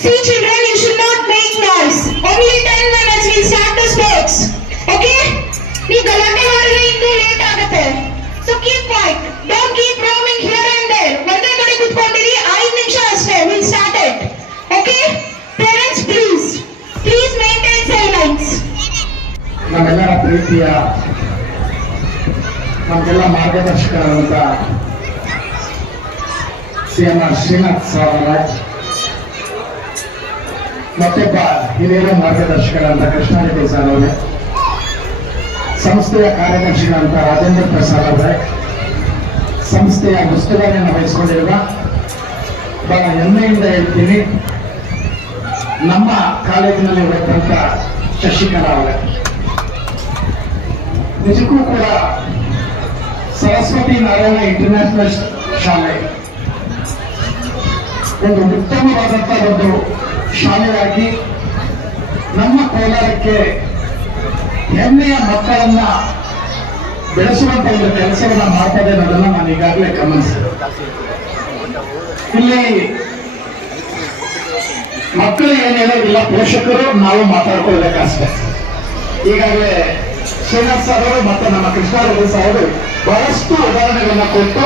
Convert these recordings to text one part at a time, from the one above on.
See children, you should not make noise. Only 10 minutes we'll start the sports. Okay? ನೀವು ಗಲಾಟೆ ಮಾಡಿದ್ರೆ ಇನ್ನೂ late ಆಗುತ್ತೆ. So keep quiet. Don't keep roaming here and there. ಒಂದೇ ಕಡೆ ಕೂತ್ಕೊಂಡಿರಿ 5 ನಿಮಿಷ ಅಷ್ಟೇ. We'll start it. Okay? Parents, please maintain silence. ನಮ್ಮೆಲ್ಲರ ಪ್ರೀತಿಯ ನಮಗೆಲ್ಲ ಮಾರ್ಗದರ್ಶಕರಾದಂಥ CMR ಶ್ರೀನಾಥ್ ಸರ್ ಅವರೇ, ಮತ್ತೊಬ್ಬ ಹಿರಿಯರ ಮಾರ್ಗದರ್ಶಕರಾದಂಥ ಕೃಷ್ಣಾರೆಡ್ಡಿ ಸರ್ ಅವರೇ, ಸಂಸ್ಥೆಯ ಕಾರ್ಯದರ್ಶಿಗಳಂತ ರಾಜೇಂದ್ರ ಪ್ರಸಾದ್ ಅವರೇ, ಸಂಸ್ಥೆಯ ಉಸ್ತುವಾರಿಯನ್ನು ವಹಿಸಿಕೊಂಡಿರುವ ಬಹಳ ಹೆಮ್ಮೆಯಿಂದ ಹೇಳ್ತೀನಿ ನಮ್ಮ ಕಾಲೇಜಿನಲ್ಲಿ ಇರತಕ್ಕಂಥ ಶಶಿಕಲಾ ಅವರೇ, ನಿಜಕ್ಕೂ ಕೂಡ ಸರಸ್ವತಿ ನಾರಾಯಣ ಇಂಟರ್ನ್ಯಾಷನಲ್ ಶಾಲೆ ಒಂದು ಉತ್ತಮವಾದಂಥ ಒಂದು ಶಾಲೆಯಾಗಿ ನಮ್ಮ ಕೋಲಾರಕ್ಕೆ ಹೆಮ್ಮೆಯ ಮಕ್ಕಳನ್ನ ಬೆಳೆಸುವಂತ ಒಂದು ಕೆಲಸವನ್ನ ಮಾಡ್ತದೆ ಅನ್ನೋದನ್ನ ನಾನು ಈಗಾಗಲೇ ಗಮನಿಸಿದೆ. ಇಲ್ಲಿ ಮಕ್ಕಳು ಏನ್ ಹೇಳೋದಿಲ್ಲ, ಪೋಷಕರು ನಾವು ಮಾತಾಡ್ಕೊಳ್ಬೇಕಷ್ಟೇ. ಈಗಾಗಲೇ ಶ್ರೀನಾಥ್ ಸರ್ ಅವರು ಮತ್ತೆ ನಮ್ಮ ಕೃಷ್ಣಾರೆಡ್ಡಿ ಸರ್ ಅವರು ಬಹಳಷ್ಟು ಉದಾಹರಣೆಗಳನ್ನ ಕೊಟ್ಟು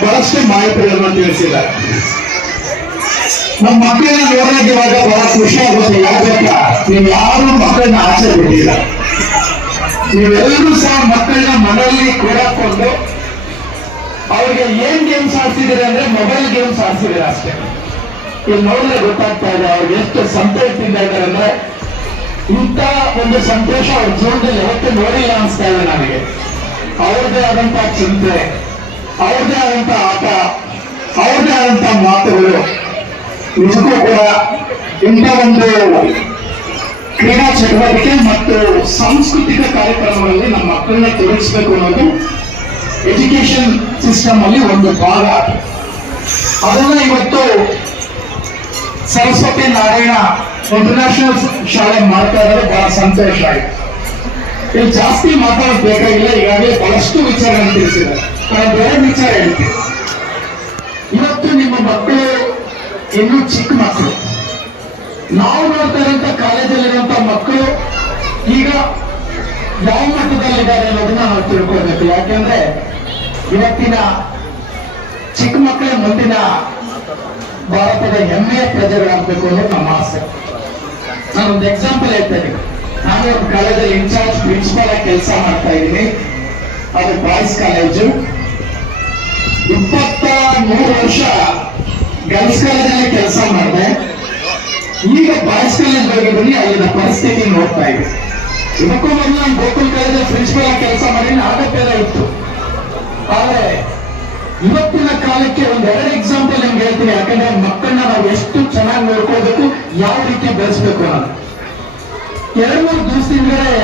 ಬಹಳಷ್ಟು ಮಾಹಿತಿಗಳನ್ನು ತಿಳಿಸಿದ್ದಾರೆ. ನಮ್ಮ ಮಕ್ಕಳನ್ನ ನೋಡೋಕೆ ಇವಾಗ ಬಹಳ ಖುಷಿ ಆಗುತ್ತೆ. ಯಾಕಂತ ನೀವು ಯಾರು ಮಕ್ಕಳನ್ನ ಆಚೆ ಬಿಟ್ಟಿಲ್ಲ, ನೀವೆಲ್ಲರೂ ಸಹ ಮಕ್ಕಳನ್ನ ಮನೆಯಲ್ಲಿ ಕೂಡಾಕೊಂಡು ಅವ್ರಿಗೆ ಏನ್ ಗೇಮ್ಸ್ ಆಡ್ತಿದ್ದೀರಿ ಅಂದ್ರೆ ಮೊಬೈಲ್ ಗೇಮ್ಸ್ ಆಡ್ತಿದ್ದೀರ ಅಷ್ಟೇ. ಇಲ್ಲಿ ನೋಡಿದ್ರೆ ಗೊತ್ತಾಗ್ತಾ ಇದೆ ಅವ್ರಿಗೆ ಎಷ್ಟು ಸಂತೋಷದಿಂದ ಇದ್ದಾರೆ ಅಂದ್ರೆ, ಇಂಥ ಒಂದು ಸಂತೋಷ ಅವ್ರ ಜೀವನದಲ್ಲಿ ಯಾವತ್ತೂ ನೋಡಿಲ್ಲ ಅನಿಸ್ತಾ ಇದೆ ನನಗೆ. ಅವ್ರದ್ದೇ ಆದಂತ ಚಿಂತೆ, ಅವ್ರದ್ದೇ ಆದಂತ ಆಟ, ಅವ್ರದ್ದೇ ಆದಂತ ಮಾತುಗಳು. ನಿಜಕ್ಕೂ ಕೂಡ ಇಂಥ ಒಂದು ಕ್ರೀಡಾ ಚಟುವಟಿಕೆ ಮತ್ತು ಸಾಂಸ್ಕೃತಿಕ ಕಾರ್ಯಕ್ರಮಗಳಲ್ಲಿ ನಮ್ಮ ಮಕ್ಕಳನ್ನ ತೊಡಗಿಸಬೇಕು ಅನ್ನೋದು ಎಜುಕೇಶನ್ ಸಿಸ್ಟಮ್ ಅಲ್ಲಿ ಒಂದು ಭಾಗ. ಅದನ್ನ ಇವತ್ತು ಸರಸ್ವತಿ ನಾರಾಯಣ ಇಂಟರ್ನ್ಯಾಷನಲ್ ಶಾಲೆ ಮಾಡ್ತಾ ಇದ್ದಾರೆ. ಬಹಳ ಸಂತೋಷ ಆಗಿದೆ. ಇಲ್ಲಿ ಜಾಸ್ತಿ ಮಾತಾಡೋದು ಬೇಕಾಗಿಲ್ಲ, ಈಗಾಗಲೇ ಬಹಳಷ್ಟು ವಿಚಾರಗಳನ್ನು ತಿಳಿಸಿದ್ದಾರೆ. ನಾನು ಬೇರೆ ವಿಚಾರ ಹೇಳ್ತೀನಿ. ಇವತ್ತು ನಿಮ್ಮ ಮಕ್ಕಳು ಇನ್ನೂ ಚಿಕ್ಕ ಮಕ್ಕಳು, ನಾವು ನೋಡ್ತಾ ಇರುವಂತ ಕಾಲೇಜಲ್ಲಿರುವಂತ ಮಕ್ಕಳು ಈಗ ಯಾವ ಮಟ್ಟದಲ್ಲಿದ್ದಾರೆ ಅನ್ನೋದನ್ನ ನಾವು ತಿಳ್ಕೊಳ್ಬೇಕು. ಯಾಕೆಂದ್ರೆ ಇವತ್ತಿನ ಚಿಕ್ಕ ಮಕ್ಕಳೇ ಮುಂದಿನ ಭಾರತದ ಹೆಮ್ಮೆಯ ಪ್ರಜೆಗಳಾಗಬೇಕು ಅನ್ನೋದು ನಮ್ಮ ಆಸೆ. ನಾನೊಂದು ಎಕ್ಸಾಂಪಲ್ ಹೇಳ್ತೇನೆ. ನಾನು ಒಂದು ಕಾಲೇಜಲ್ಲಿ ಇನ್ಚಾರ್ಜ್ ಪ್ರಿನ್ಸಿಪಾಲ್ ಆಗಿ ಕೆಲಸ ಮಾಡ್ತಾ ಇದ್ದೀನಿ. ಅದು ಬಾಯ್ಸ್ ಕಾಲೇಜು. 23 ವರ್ಷ ಗರ್ಲ್ಸ್ ಕಾಲೇಜಲ್ಲಿ ಕೆಲಸ ಮಾಡಿದೆ. ಈಗ ಬಾಯ್ಸ್ ಕಾಲೇಜ್ ಹೋಗಿದ್ದೀನಿ, ಅಲ್ಲಿನ ಪರಿಸ್ಥಿತಿ ನೋಡ್ತಾ ಇದ್ದೆ. ಇದಕ್ಕೂ ಮೊದಲು ನಾನು ಗೋಕುಲ್ ಕಾಲೇಜಲ್ಲಿ ಪ್ರಿನ್ಸಿಪಾಲ್ ಆಗಿ ಕೆಲಸ ಮಾಡಿದ್ದೀನಿ, ಆಗತ್ತೆಲ್ಲ ಇತ್ತು. ಆದ್ರೆ ಇವತ್ತಿನ ಕಾಲಕ್ಕೆ ಒಂದೆರಡು ಎಕ್ಸಾಂಪಲ್ ನಿಮ್ಗೆ ಹೇಳ್ತೀನಿ. ಯಾಕಂದ್ರೆ ಮಕ್ಕಳನ್ನ ನಾವು ಎಷ್ಟು ಚೆನ್ನಾಗಿ ನೋಡ್ಕೋಬೇಕು, ಯಾವ ರೀತಿ ಬೆಳೆಸ್ಬೇಕು ಅನ್ನೋದು. 2-3 ದಿವಸದಿಂದಲೇ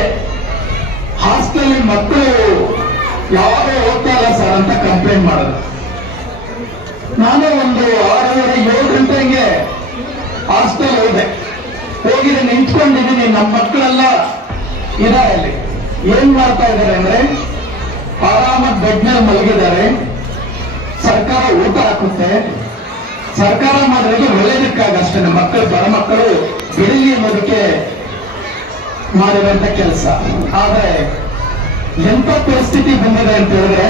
ಹಾಸ್ಟೆಲ್ ಮಕ್ಕಳು ಯಾವಾಗ ಹೋಗ್ತಾ ಇಲ್ಲ ಸರ್ ಅಂತ ಕಂಪ್ಲೇಂಟ್ ಮಾಡೋದು. ನಾನು ಒಂದು 6:30-7 ಗಂಟೆಗೆ ಹಾಸ್ಟೆಲ್ ಹೋಗಿದೆ, ನಿಂತ್ಕೊಂಡಿದ್ದೀನಿ. ನಮ್ಮ ಮಕ್ಕಳೆಲ್ಲ ಇದ್ದಾರೆ ಅಲ್ಲಿ. ಏನ್ ಮಾಡ್ತಾ ಇದ್ದಾರೆ ಅಂದ್ರೆ, ಆರಾಮಾಗಿ ಬೆಡ್ ಮೇಲೆ ಮಲಗಿದ್ದಾರೆ. ಸರ್ಕಾರ ಊಟ ಹಾಕುತ್ತೆ. ಸರ್ಕಾರ ಮಾಡೋದು ಒಳ್ಳೇದಕ್ಕಾಗಷ್ಟೇ, ನಮ್ಮ ಮಕ್ಕಳು ಬಡ ಮಕ್ಕಳು ಬೆಳಿಲಿ ಅನ್ನೋದಕ್ಕೆ ಮಾಡಿರುವಂತ ಕೆಲಸ. ಆದ್ರೆ ಎಂತ ಪರಿಸ್ಥಿತಿ ಬಂದಿದೆ ಅಂತ ಹೇಳಿದ್ರೆ,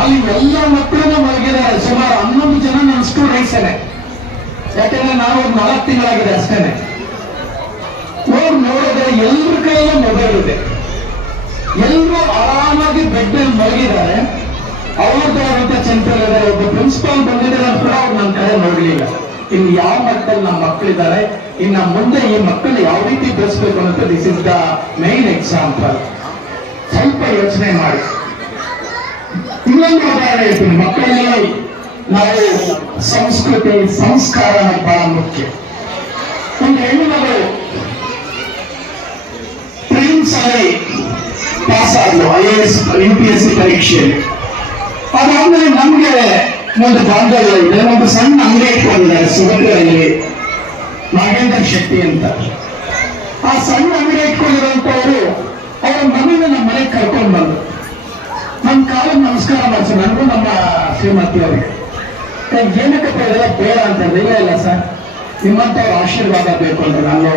ಅಲ್ಲಿ ಎಲ್ಲ ಮಕ್ಕಳನ್ನ ಮಲಗಿದ್ದಾರೆ. ಸುಮಾರು 11 ಜನ ನನ್ನ ಸ್ಟೂಡೆಂಟ್ಸೇನೆ. ಯಾಕಂದ್ರೆ ನಾನು ಒಂದು 4 ತಿಂಗಳಾಗಿದೆ ಅಷ್ಟೇನೆ. ಹೋಗಿ ನೋಡಿದ್ರೆ ಎಲ್ರ ಕೈಯಲ್ಲೂ ಮೊಬೈಲ್ ಇದೆ. ಎಲ್ಲರೂ ಆರಾಮಾಗಿ ಬೆಡ್ ಮೇಲೆ ಮಲಗಿದ್ದಾರೆ. ಅವ್ರದ್ದು ಆದಂತ ಚಿಂತೆಗಳಿದ್ದಾರೆ. ಒಬ್ಬ ಪ್ರಿನ್ಸಿಪಾಲ್ ಬಂದಿದ್ದಾರೆ ಅಂತ ಕೂಡ ಅವ್ರು ನನ್ನ ಕಡೆ ನೋಡ್ಲಿಲ್ಲ. ಇನ್ನು ಯಾವ ಮಟ್ಟದಲ್ಲಿ ನಮ್ಮ ಮಕ್ಕಳಿದ್ದಾರೆ, ಇನ್ನ ಮುಂದೆ ಈ ಮಕ್ಕಳು ಯಾವ ರೀತಿ ಬೆಳೆಸ್ಬೇಕು ಅನ್ನೋದು this is the main example. ಸ್ವಲ್ಪ ಯೋಚನೆ ಮಾಡಿ. ಇನ್ನೊಂದು ಉದಾಹರಣೆ ಹೇಳ್ತೀನಿ. ಮಕ್ಕಳಲ್ಲಿ ನಾವು ಸಂಸ್ಕೃತಿ ಸಂಸ್ಕಾರ ಬಹಳ ಮುಖ್ಯ. ಒಂದು ಹೆಣ್ಣು ಮಗಳು ಪ್ರಿಲಿಮ್ಸ್ ಅಲ್ಲಿ ಪಾಸ್ ಆದ್ಲು IAS UPSC ಪರೀಕ್ಷೆಯಲ್ಲಿ. ಅದಾದ್ಮೇಲೆ ನಮ್ಗೆ ಒಂದು ಬಾಂಧವ್ಯ ಇದೆ. ಒಂದು ಸಣ್ಣ ಅಂಗಡಿ ಇಟ್ಕೊಂಡಿದ್ದಾರೆ ಸುಭದ್ರಲ್ಲಿ, ನಾಗೇಂದ್ರ ಶೆಟ್ಟಿ ಅಂತ. ಆ ಸಣ್ಣ ಅಂಗಡಿ ಇಟ್ಕೊಂಡಿರುವಂತವರು ಅವರ ಮನೆಯಿಂದ ನಮ್ಮ ಮನೆಗೆ ಕರ್ಕೊಂಡು ಬಂದ್ರು. ನಮ್ಮ ಕಾಲಕ್ಕೆ ನಮಸ್ಕಾರ ಮಾಡಿಸಿ, ನನಗೂ ನಮ್ಮ ಶ್ರೀಮತಿ ಅವರಿಗೆ. ಏನಕ್ಕಪ್ಪ ಇದೆಲ್ಲ ಬೇಡ ಅಂತಂದ್ರೆ ಇಲ್ಲ ಸರ್, ನಿಮ್ಮಂಥವ್ರ ಆಶೀರ್ವಾದ ಬೇಕು ಅಂತ ನಾನು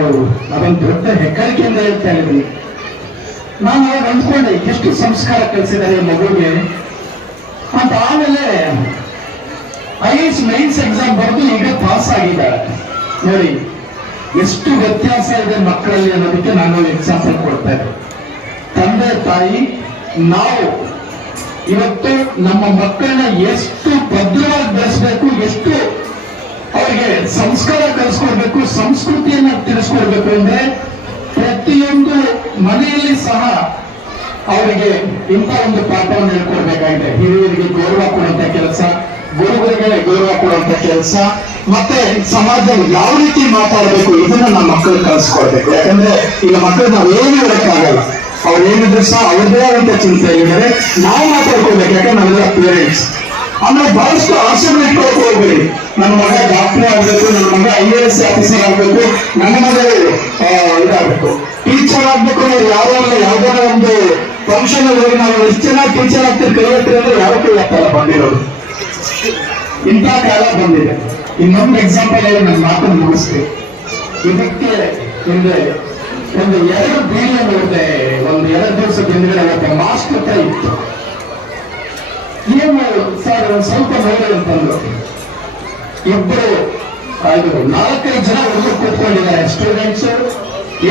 ಅದೊಂದು ದೊಡ್ಡ ಹೆಗ್ಗಳಿಕೆಯಿಂದ ಹೇಳ್ತಾ ಇದ್ದೀನಿ. ನಾನು ಅವಾಗ ಅಂದ್ಕೊಂಡೆ ಎಷ್ಟು ಸಂಸ್ಕಾರ ಕಲಿಸಿದ್ದಾರೆ ಈ ಮಗುಗೆ ಅಂತ. ಆಮೇಲೆ IAS ಮೈನ್ಸ್ ಎಕ್ಸಾಮ್ ಬರೆದು ಈಗ ಪಾಸ್ ಆಗಿದ್ದಾರೆ. ನೋಡಿ ಎಷ್ಟು ವ್ಯತ್ಯಾಸ ಇದೆ ಮಕ್ಕಳಲ್ಲಿ ಅನ್ನೋದಕ್ಕೆ ನಾನು ಎಕ್ಸಾಂಪಲ್ ಕೊಡ್ತಾ ಇದ್ದೆ. ತಂದೆ ತಾಯಿ ನಾವು ಇವತ್ತು ನಮ್ಮ ಮಕ್ಕಳನ್ನ ಎಷ್ಟು ಭದ್ರವಾಗಿ ಬೆಳೆಸಬೇಕು, ಎಷ್ಟು ಅವರಿಗೆ ಸಂಸ್ಕಾರ ಕಲಿಸ್ಕೊಡ್ಬೇಕು, ಸಂಸ್ಕೃತಿಯನ್ನ ತಿಳಿಸ್ಕೊಡ್ಬೇಕು ಅಂದ್ರೆ ಪ್ರತಿಯೊಂದು ಮನೆಯಲ್ಲಿ ಸಹ ಅವರಿಗೆ ಇಂಥ ಒಂದು ಪಾಠವನ್ನು ಹೇಳ್ಕೊಡ್ಬೇಕಾಗಿದೆ. ಹಿರಿಯರಿಗೆ ಗೌರವ ಕೊಡುವಂತ ಕೆಲಸ, ಗುರುಗಳಿಗೆ ಗೌರವ ಕೊಡುವಂತ ಕೆಲಸ, ಮತ್ತೆ ಸಮಾಜದಲ್ಲಿ ಯಾವ ರೀತಿ ಮಾತಾಡಬೇಕು ಇದನ್ನ ನಮ್ಮ ಮಕ್ಕಳು ಕಲಿಸ್ಕೊಡ್ಬೇಕು. ಯಾಕಂದ್ರೆ ಈಗ ಮಕ್ಕಳು ನಾವೇನು ಹೇಳಕ್ಕಾಗಲ್ಲ, ಅವ್ರೇನಿದ್ರು ಸಹ ಅವ್ರದೇ ಆದಂತ ಚಿಂತೆ ಇದ್ದಾರೆ. ನಾವು ಮಾತಾಡ್ಕೊಳ್ಬೇಕು, ಯಾಕಂದ್ರೆ ನಾವೆಲ್ಲ ಪೇರೆಂಟ್ಸ್. ಆಮೇಲೆ ಬಹಳಷ್ಟು ಆಸೆಗಳು ಇಟ್ಕೊಳಕ್ ಹೋಗ್ಬೇಡಿ. ನನ್ನ ಮಗ ಡಾಕ್ಟರ್ ಆಗ್ಬೇಕು, ನನ್ನ ಮಗ IAS ಆಫೀಸರ್ ಆಗ್ಬೇಕು, ನನ್ನ ಮಗ ಇದಾಗಬೇಕು, ಟೀಚರ್ ಆಗ್ಬೇಕು ಅನ್ನೋದು ಯಾವ್ದಾರ ಒಂದು ಫಂಕ್ಷನ್ ಅಲ್ಲಿ ನಾವು ಎಷ್ಟು ಜನ ಟೀಚರ್ ಆಗ್ತೀವಿ ಕೈ ಹತ್ತಿರ ಅಂದ್ರೆ ಯಾವ ಕೈ ಆಗ್ತಾರ ಬಂದಿರೋದು. ಇಂಥ ಕಾಲ ಬಂದಿದೆ. ಇನ್ನೊಂದು ಎಕ್ಸಾಂಪಲ್ ಹೇಳಿ ನನ್ನ ಮಾತನ್ನು ಮುಗಿಸ್ತೀವಿ. ಇದಕ್ಕೆ ಹಿಂದೆ ಒಂದು 2 ಬೀಳಿಯ ನೋಡಿದೆ. ಒಂದು 2 ದಿವಸದ ಹಿಂದ್ಗಡೆ ಅವತ್ತ ಮಾಸ್ಕ್ ಹತ್ರ ಇತ್ತು. ಏನು ಸರ್ ಒಂದು ಸ್ವಲ್ಪ ನೋಡಿ ಅಂತಂದ್ರು. ಇಬ್ಬರು 4-5 ಜನ ಹುಡುಗರು ಕೂತ್ಕೊಂಡಿದ್ದಾರೆ. ಸ್ಟೂಡೆಂಟ್ಸ್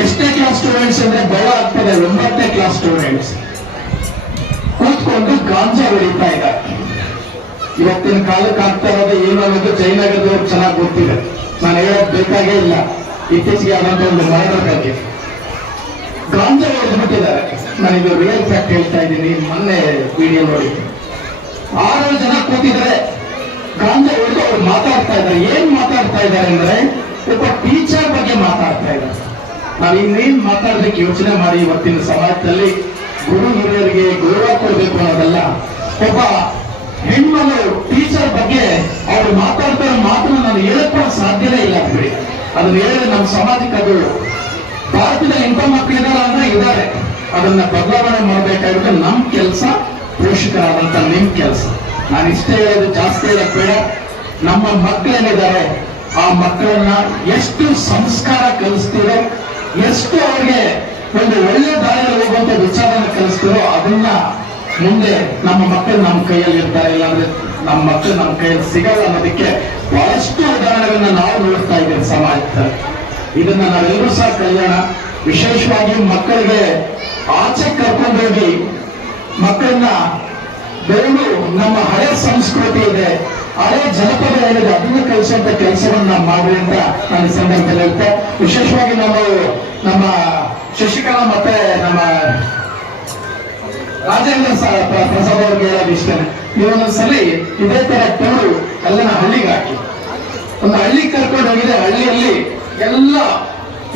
ಎಷ್ಟೇ ಕ್ಲಾಸ್ ಸ್ಟೂಡೆಂಟ್ಸ್ ಅಂದ್ರೆ ಭಯ ಆಗ್ತದೆ. 9ನೇ ಕ್ಲಾಸ್ ಸ್ಟೂಡೆಂಟ್ಸ್ ಕೂತ್ಕೊಂಡು ಗಾಂಜಾ ಹೊಡಿತಾ ಇದ್ದಾರೆ. ಇವತ್ತಿನ ಕಾಲಕ್ಕೆ ಆಗ್ತಾ ಇರೋದು ಏನು ಅನ್ನೋದು ಜೈನಗರದವ್ರಿಗೆ ಚೆನ್ನಾಗಿ ಗೊತ್ತಿದೆ. ನಾನು ಹೇಳೋದು ಬೇಕಾಗೇ ಇಲ್ಲ. ಇತ್ತೀಚೆಗೆ ಆದಂತ ಒಂದು ಮರ್ಡರ್ ಬಗ್ಗೆ ಗಾಂಜಾ ಹೊಡೆದ್ಬಿಟ್ಟಿದ್ದಾರೆ. ನಾನಿದು ರಿಯಲ್ ಫ್ಯಾಕ್ಟ್ ಹೇಳ್ತಾ ಇದ್ದೀನಿ. ಮೊನ್ನೆ ವಿಡಿಯೋ ನೋಡಿ 6 ಜನ ಕೂತಿದ್ದಾರೆ. ಗಾಂಜಾ ಹೊಡೆದು ಅವ್ರು ಮಾತಾಡ್ತಾ ಇದ್ದಾರೆ. ಏನ್ ಮಾತಾಡ್ತಾ ಇದ್ದಾರೆ ಅಂದ್ರೆ ಒಬ್ಬ ಟೀಚರ್ ಬಗ್ಗೆ ಮಾತಾಡ್ತಾ ಇದ್ದಾರೆ. ನಾವು ಇನ್ನೇನ್ ಮಾತಾಡ್ಬೇಕು ಯೋಚನೆ ಮಾಡಿ. ಇವತ್ತಿನ ಸಮಾಜದಲ್ಲಿ ಗುರು ಹಿರಿಯರಿಗೆ ಗೌರವ ಕೊಡಬೇಕು ಅನ್ನೋದಲ್ಲ. ಒಬ್ಬ ಹೆಣ್ಮಗಳು ಟೀಚರ್ ಬಗ್ಗೆ ಅವ್ರು ಮಾತಾಡ್ತಾ ಇರೋ ಮಾತನ್ನು ನಾನು ಹೇಳಕ್ಕೂ ಸಾಧ್ಯನೇ ಇಲ್ಲ ಬಿಡಿ. ಅದನ್ನ ಹೇಳಿದ್ರೆ ನಮ್ಮ ಸಮಾಜಕ್ಕೆ ಅದು ಭಾರತದಲ್ಲಿ ಇಂಥ ಮಕ್ಕಳಿದಾರ ಅಂದ್ರೆ ಇದ್ದಾರೆ. ಅದನ್ನ ಬದಲಾವಣೆ ಮಾಡಬೇಕಾಗಿರೋದು ನಮ್ಮ ಕೆಲಸ, ಪೋಷಕರಾದಂತ ನಿಮ್ ಕೆಲಸ. ನಾನು ಇಷ್ಟೇ ಹೇಳೋದು, ಜಾಸ್ತಿ ಹೇಳಕ್ ಬೇಡ. ನಮ್ಮ ಮಕ್ಕಳೇನಿದ್ದಾರೆ ಆ ಮಕ್ಕಳನ್ನ ಎಷ್ಟು ಸಂಸ್ಕಾರ ಕಲಿಸ್ತೀರೋ, ಎಷ್ಟು ಅವ್ರಿಗೆ ಒಂದು ಒಳ್ಳೆ ದಾರಿಯಲ್ಲಿ ಹೋಗುವಂತ ವಿಚಾರನ ಕಲಿಸ್ತೀರೋ ಅದನ್ನ ಮುಂದೆ ನಮ್ಮ ಮಕ್ಕಳು ನಮ್ಮ ಕೈಯಲ್ಲಿ ಇರ್ತಾರೆ. ಇಲ್ಲಾಂದ್ರೆ ನಮ್ಮ ಮಕ್ಕಳು ನಮ್ಮ ಕೈಯಲ್ಲಿ ಸಿಗಲ್ಲ ಅನ್ನೋದಕ್ಕೆ ಬಹಳಷ್ಟು ಉದಾಹರಣೆಗಳನ್ನ ನಾವು ನೋಡ್ತಾ ಇದ್ದೇವೆ ಸಮಾಜದಲ್ಲಿ. ಇದನ್ನ ನಾವೆಲ್ಲರೂ ಸಹ ಕಲಿಯೋಣ. ವಿಶೇಷವಾಗಿ ಮಕ್ಕಳಿಗೆ ಆಚೆ ಕರ್ಕೊಂಡೋಗಿ ಮಕ್ಕಳನ್ನ ಬೆಳೆದು ನಮ್ಮ ಹಳೆ ಸಂಸ್ಕೃತಿ ಇದೆ, ಹಳೆ ಜನಪದ ಏನಿದೆ ಅದನ್ನ ಕಲಿಸುವಂತ ಕೆಲಸವನ್ನ ನಾವು ಮಾಡಿ ಅಂತ ನಾನು ಈ ಸಂದರ್ಭದಲ್ಲಿ ಹೇಳ್ತೆ. ವಿಶೇಷವಾಗಿ ನಾವು ನಮ್ಮ ಶಶಿಕಲಾ ಮತ್ತೆ ನಮ್ಮ ರಾಜೇಂದ್ರ ಪ್ರಸಾದ್ ಅವ್ರಿಗೆ ಹೇಳೋದು ಇಷ್ಟನೇ. ನೀವೊಂದೊಂದ್ಸಲಿ ಇದೇ ತರ ಟೂರು ಅಲ್ಲಿನ ಹಳ್ಳಿಗೆ ಹಾಕಿ, ಒಂದು ಹಳ್ಳಿಗೆ ಕರ್ಕೊಂಡು ಹೋಗಿದೆ. ಹಳ್ಳಿಯಲ್ಲಿ ಎಲ್ಲ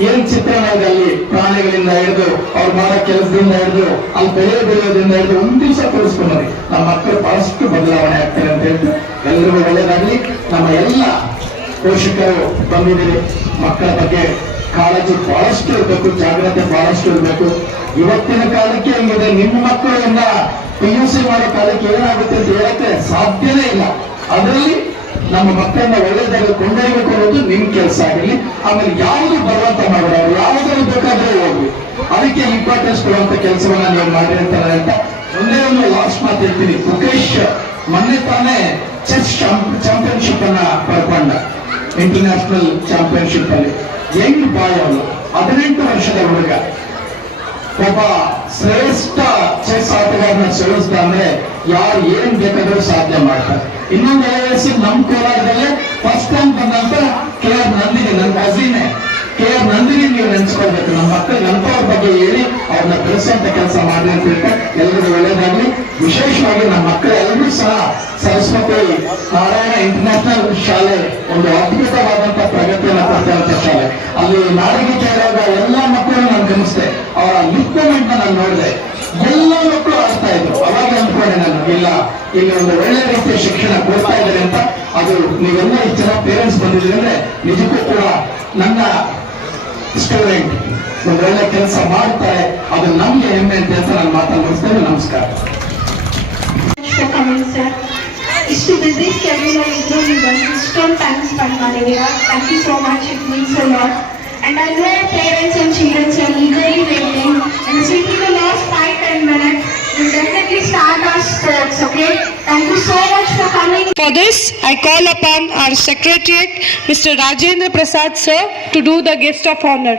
ಏನ್ ಚಿತ್ರಣ ಇದೆ ಅಲ್ಲಿ ಪ್ರಾಣಿಗಳಿಂದ ಹಿಡಿದು ಅವ್ರು ಮಾಡೋ ಕೆಲಸದಿಂದ ಹಿಡಿದು ಅಲ್ಲಿ ಬೆಳೆಯೋದ್ರಿಂದ ಹಿಡಿದು ಒಂದ್ ದಿವಸ ತೋರಿಸ್ಕೊಂಡ್ರಿ. ನಮ್ಮ ಮಕ್ಕಳು ಬಹಳಷ್ಟು ಬದಲಾವಣೆ ಆಗ್ತಾರೆ ಅಂತ ಹೇಳ್ತು. ಎಲ್ರಿಗೂ ಒಳ್ಳೇದಾಗ್ಲಿ. ನಮ್ಮ ಎಲ್ಲ ಪೋಷಕರು ಬಂದಿದ್ದೀರಿ. ಮಕ್ಕಳ ಬಗ್ಗೆ ಕಾಳಜಿ ಬಹಳಷ್ಟು ಇರಬೇಕು, ಜಾಗ್ರತೆ ಬಹಳಷ್ಟು ಇರಬೇಕು. ಇವತ್ತಿನ ಕಾಲಕ್ಕೆ ಹೆಂಗಿದೆ, ನಿಮ್ಮ ಮಕ್ಕಳು ಎಲ್ಲ PUC ಮಾಡೋ ಕಾಲಕ್ಕೆ ಏನಾಗುತ್ತೆ ಅಂತ ಹೇಳಕ್ಕೆ ಸಾಧ್ಯನೇ ಇಲ್ಲ. ಅದರಲ್ಲಿ ನಮ್ಮ ಮಕ್ಕಳನ್ನ ಒಳ್ಳೆದಾಗಿ ಕೊಂಡೊಯ್ಯಬೇಕು ಅನ್ನೋದು ನಿಮ್ ಕೆಲಸ ಆಗಿರ್ಲಿ. ಆಮೇಲೆ ಯಾವುದು ಬಲವಂತ ಮಾಡೋರು, ಯಾವುದಾದ್ರು ಬೇಕಾದ್ರೆ ಹೋಗ್ಲಿ, ಅದಕ್ಕೆ ಇಂಪಾರ್ಟೆನ್ಸ್ ಕೊಡುವಂತ ಕೆಲಸವನ್ನ ನೀವು ಮಾಡಿ ಅಂತ ಒಂದೇ ಒಂದು ಲಾಸ್ಟ್ ಮಾತು ಹೇಳ್ತೀನಿ. ಮುಖೇಶ್ ಮೊನ್ನೆ ತಾನೇ ಚೆಸ್ ಚಾಂಪಿಯನ್ಶಿಪ್ ಅನ್ನ ಪಡ್ಕೊಂಡ. ಇಂಟರ್ನ್ಯಾಷನಲ್ ಚಾಂಪಿಯನ್ಶಿಪ್ ಅಲ್ಲಿ ಯಂಗ್ ಬಾಯ್ ಅವನು, 18 ವರ್ಷದ ಹುಡುಗ. ಒಬ್ಬ ಶ್ರೇಷ್ಠ ಚೆಸ್ ಆಟಗಾರನ ಸೋಲಿಸ್ದ ಅಂದ್ರೆ ಯಾರು ಏನ್ ಬೇಕಾದ್ರೂ ಸಾಧ್ಯ ಮಾಡ್ತಾರೆ. ಇನ್ನೊಂದು ವಯಸ್ಸು ನಮ್ಮ ಕೋಲಾರದಲ್ಲೇ ಫಸ್ಟ್ ಟೈಮ್ ಬಂದಂತ KR ನಂದಿನಿ, ನನ್ನ ಕಸಿನೇ KR ನಂದಿನಿ ನೀವು ನೆನ್ಸ್ಕೊಳ್ಬೇಕು. ನಮ್ಮ ಮಕ್ಕಳಿಗೆ ಅಂಥವ್ರ ಬಗ್ಗೆ ಹೇಳಿ ಅವ್ರನ್ನ ಬೆಳೆಸುವಂತ ಕೆಲಸ ಮಾಡಿ ಅಂತ ಹೇಳ್ತಾ ಎಲ್ಲರಿಗೂ ಒಳ್ಳೇದಾಗ್ಲಿ. ವಿಶೇಷವಾಗಿ ನಮ್ಮ ಮಕ್ಕಳು ಎಲ್ಲರೂ ಸಹ ಸರಸ್ವತಿ ನಾರಾಯಣ ಇಂಟರ್ನ್ಯಾಷನಲ್ ಶಾಲೆ ಒಂದು ಅದ್ಭುತವಾದಂತ ಪ್ರಗತಿಯನ್ನು ಕೊಡ್ತಾ ಶಾಲೆ. ಅಲ್ಲಿ ನಾಡಿಗೆ ಕೇಳುವಾಗ ಎಲ್ಲಾ ಮಕ್ಕಳು ನಾನು ಗಮನಿಸಿದೆ. ಅವರ ಲಿಫ್ಟ್ಮೆಂಟ್ ನಾನು ನೋಡಿದೆ. ಎಲ್ಲ ಮಕ್ಕಳು ಆಡ್ತಾ ಇದ್ರು. ಅವಾಗ ಅಂದ್ಕೊಂಡೆ ನಾನು, ಇಲ್ಲ ಇಲ್ಲಿ ಒಂದು ಒಳ್ಳೆ ರೀತಿಯ ಶಿಕ್ಷಣ ಕೊಡ್ತಾ ಇದ್ದಾರೆ ಅಂತ. ಅದು ನೀವೆಲ್ಲ ಇಷ್ಟು ಜನ ಪೇರೆಂಟ್ಸ್ ಬಂದಿದ್ರೆ ಅಂದ್ರೆ ನಿಜಕ್ಕೂ ಕೂಡ ನನ್ನ ಸ್ಟೂಡೆಂಟ್ ಒಂದು ಒಳ್ಳೆ ಕೆಲಸ ಮಾಡ್ತಾರೆ, ಅದು ನಮ್ಗೆ ಹೆಮ್ಮೆ ಅಂತ ನಾನು ಮಾತನ್ನು ಮುಗಿಸ್ತೇನೆ. ನಮಸ್ಕಾರ. ಇಷ್ಟು ಬಿಸಿ ಸ್ಕೆಡ್ಯೂಲ್ ಇದ್ರು ನೀವು ಇಷ್ಟೊಂದು ಟೈಮ್ ಸ್ಪೆಂಡ್ ಮಾಡಿದ್ದೀರಾ. Thank you so much, it means so lot. And I know parents and children are eagerly waiting, and simply the last 5-10 minutes will definitely start our sports, okay? Thank you so much for coming. For this, I call upon our Secretariat, Mr. Rajendra Prasad sir, to do the guest of honor.